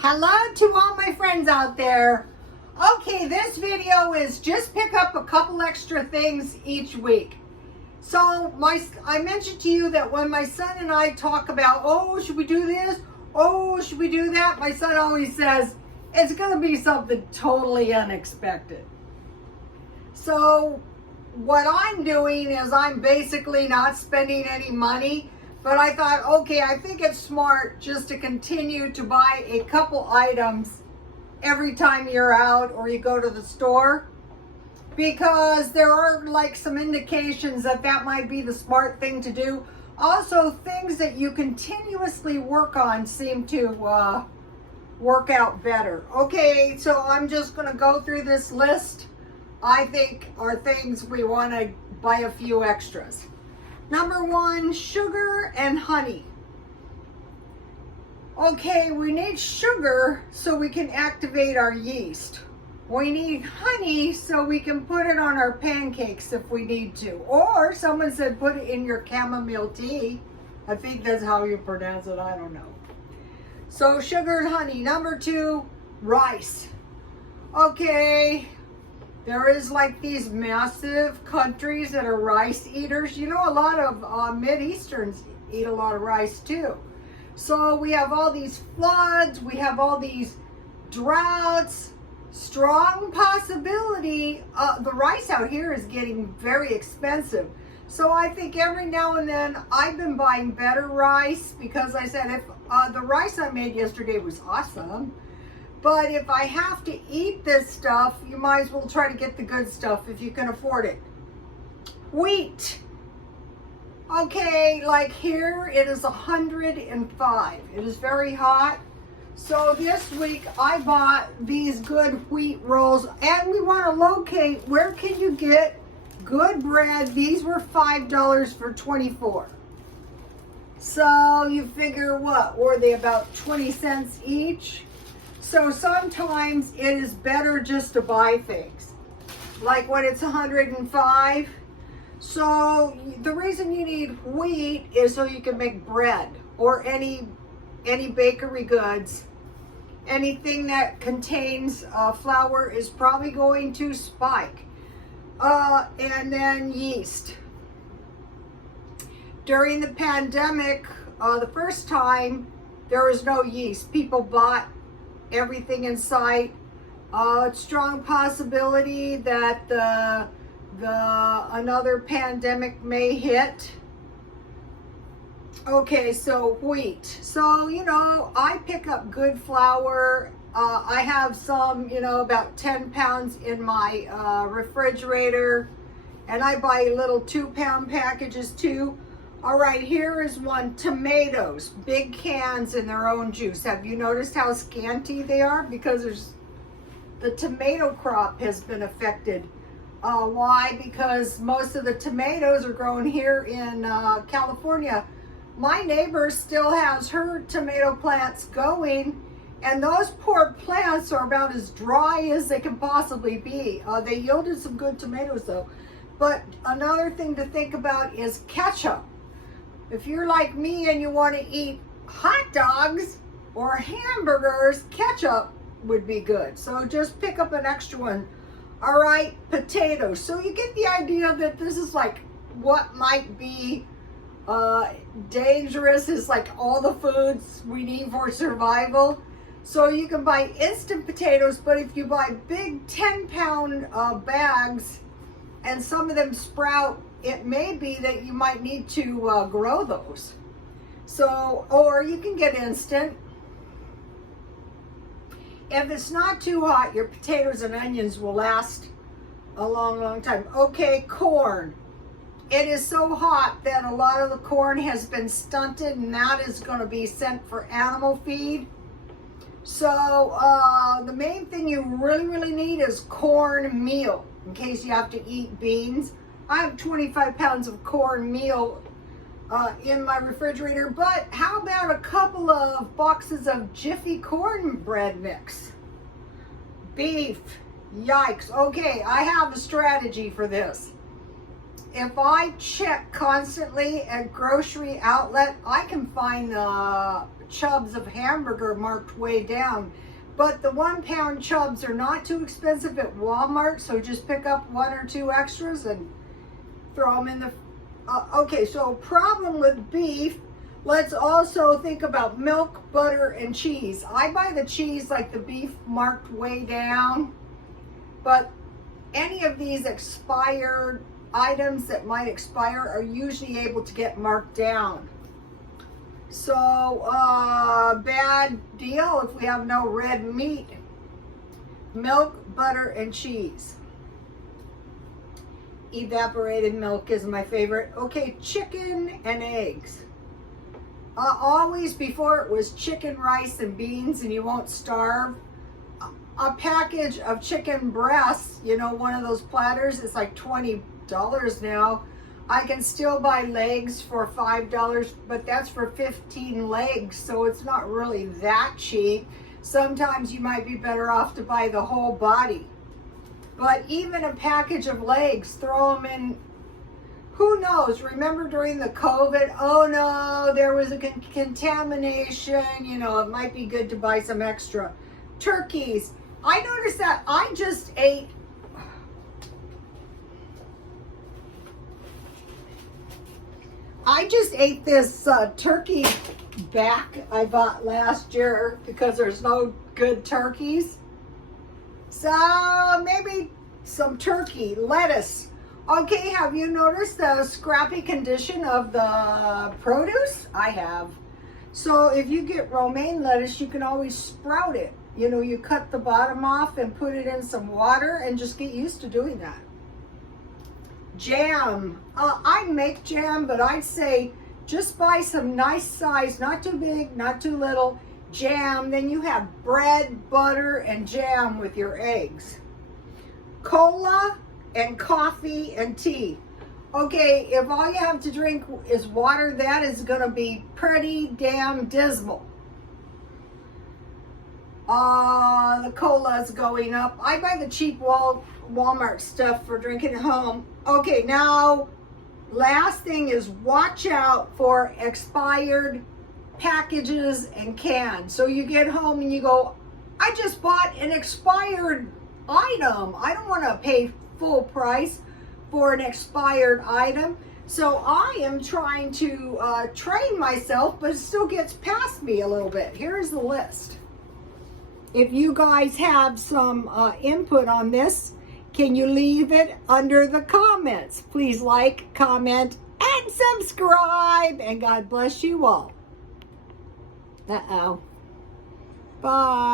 Hello to all my friends out there. Okay, this video is just pick up a couple extra things each week. So I mentioned to you that when my son and I talk about, oh, should we do this? Oh, should we do that? My son always says, it's going to be something totally unexpected. So what I'm doing is I'm basically not spending any money. But I thought, okay, I think it's smart just to continue to buy a couple items every time you're out or you go to the store, because there are like some indications that that might be the smart thing to do. Also, things that you continuously work on seem to work out better. Okay, so I'm just going to go through this list. I think are things we want to buy a few extras. Number one, sugar and honey. Okay, we need sugar so we can activate our yeast. We need honey so we can put it on our pancakes if we need to. Or someone said put it in your chamomile tea. I think that's how you pronounce it, I don't know. So sugar and honey. Number two, rice. Okay. There is like these massive countries that are rice eaters. You know, a lot of Mid-Easterns eat a lot of rice too. So we have all these floods, we have all these droughts, strong possibility. The rice out here is getting very expensive. So I think every now and then I've been buying better rice, because I said if the rice I made yesterday was awesome. But if I have to eat this stuff, you might as well try to get the good stuff if you can afford it. Wheat. Okay, like here it is 105. It is very hot. So this week I bought these good wheat rolls, and we want to locate where can you get good bread. These were $5 for 24. So you figure what, were they about 20 cents each? So sometimes it is better just to buy things, like when it's 105. So the reason you need wheat is so you can make bread or any bakery goods. Anything that contains flour is probably going to spike. And then yeast. During the pandemic, the first time, there was no yeast. People bought everything in sight. Strong possibility that another pandemic may hit. Okay, so wheat. So, you know, I pick up good flour. I have some, you know, about 10 pounds in my refrigerator, and I buy little 2-pound packages too. All right, here is one. Tomatoes, big cans in their own juice. Have you noticed how scanty they are? Because the tomato crop has been affected. Why? Because most of the tomatoes are grown here in California. My neighbor still has her tomato plants going, and those poor plants are about as dry as they can possibly be. They yielded some good tomatoes though. But another thing to think about is ketchup. If you're like me and you want to eat hot dogs or hamburgers, ketchup would be good. So just pick up an extra one. All right, potatoes. So you get the idea that this is like what might be dangerous, is like all the foods we need for survival. So you can buy instant potatoes, but if you buy big 10-pound bags and some of them sprout, it may be that you might need to grow those. So, or you can get instant. If it's not too hot, your potatoes and onions will last a long, long time. Okay, corn. It is so hot that a lot of the corn has been stunted, and that is going to be sent for animal feed. So the main thing you really need is cornmeal, in case you have to eat beans. I have 25 pounds of cornmeal in my refrigerator, but how about a couple of boxes of Jiffy cornbread mix? Beef, yikes. Okay, I have a strategy for this. If I check constantly at grocery outlet, I can find chubs of hamburger marked way down. But the 1 pound chubs are not too expensive at Walmart, so just pick up 1 or 2 extras and throw them in the... okay, so problem with beef, let's also think about milk, butter, and cheese. I buy the cheese like the beef marked way down, but any of these expired items that might expire are usually able to get marked down. So, bad deal if we have no red meat. Milk, butter, and cheese. Evaporated milk is my favorite. Okay, chicken and eggs. Always before it was chicken, rice, and beans, and you won't starve. A package of chicken breasts, you know, one of those platters, is like $20 now. I can still buy legs for $5, but that's for 15 legs, so it's not really that cheap. Sometimes you might be better off to buy the whole body. But even a package of legs, throw them in, who knows? Remember during the COVID, oh no, there was a contamination, you know, it might be good to buy some extra. Turkeys, I noticed that I just ate this turkey back I bought last year because there's no good turkeys. So maybe some turkey, lettuce. Okay, have you noticed the scrappy condition of the produce? I have. So if you get romaine lettuce, you can always sprout it. You know, you cut the bottom off and put it in some water and just get used to doing that. Jam. I make jam, but I'd say just buy some nice size, not too big, not too little, jam. Then you have bread, butter, and jam with your eggs. Cola and coffee and tea. Okay, if all you have to drink is water, that is going to be pretty damn dismal. The cola is going up. I buy the cheap Walmart stuff for drinking at home. Okay, now last thing is watch out for expired packages and cans. So you get home and you go, I just bought an expired item. I don't want to pay full price for an expired item. So I am trying to train myself, but it still gets past me a little bit. Here's the list. If you guys have some input on this, can you leave it under the comments? Please like, comment, and subscribe. And God bless you all. Uh-oh. Bye.